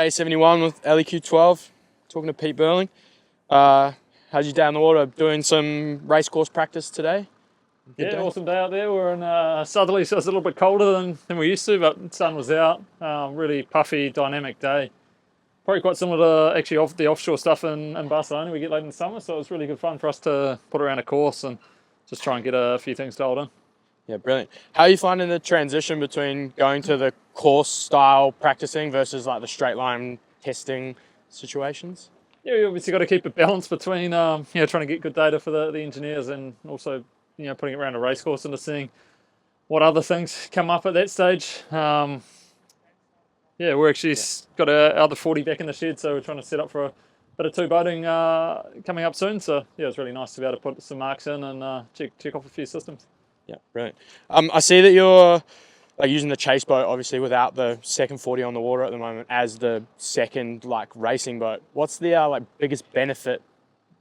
Day 71 with LEQ12, talking to Pete Burling. How's your day on the water? Doing some race course practice today? Good day. Awesome day out there. We're in southerly, so it's a little bit colder than we used to, but the sun was out. Really puffy, dynamic day. Probably quite similar to actually the offshore stuff in Barcelona we get late in the summer, so it was really good fun for us to put around a course and just try and get a few things dialed in. Yeah, brilliant. How are you finding the transition between going to the course style practicing versus like the straight line testing situations? Yeah, we obviously got to keep a balance between trying to get good data for the engineers and also putting it around a race course and just seeing what other things come up at that stage. We're actually got our other 40 back in the shed, so we're trying to set up for a bit of two boating coming up soon. So yeah, it's really nice to be able to put some marks in and check off a few systems. Yeah, brilliant. I see that you're using the chase boat, obviously, without the second 40 on the water at the moment as the second racing boat. What's the biggest benefit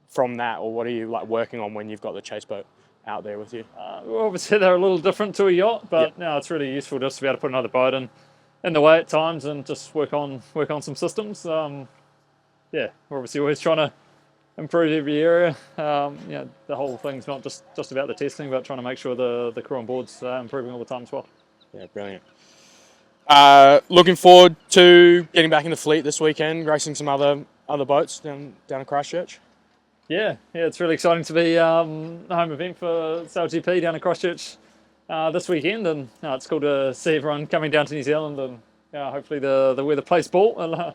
from that, or what are you working on when you've got the chase boat out there with you? Well, obviously they're a little different to a yacht, but no, it's really useful just to be able to put another boat in the way at times and just work on some systems. We're obviously always trying to improve every area. The whole thing's not just about the testing, but trying to make sure the crew on board's improving all the time as well. Yeah, brilliant. Looking forward to getting back in the fleet this weekend, racing some other boats down in Christchurch. Yeah, it's really exciting to be the home event for SailGP down in Christchurch this weekend, and it's cool to see everyone coming down to New Zealand, and hopefully the weather plays ball. And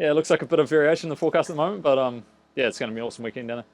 it looks like a bit of variation in the forecast at the moment, but it's going to be an awesome weekend down there.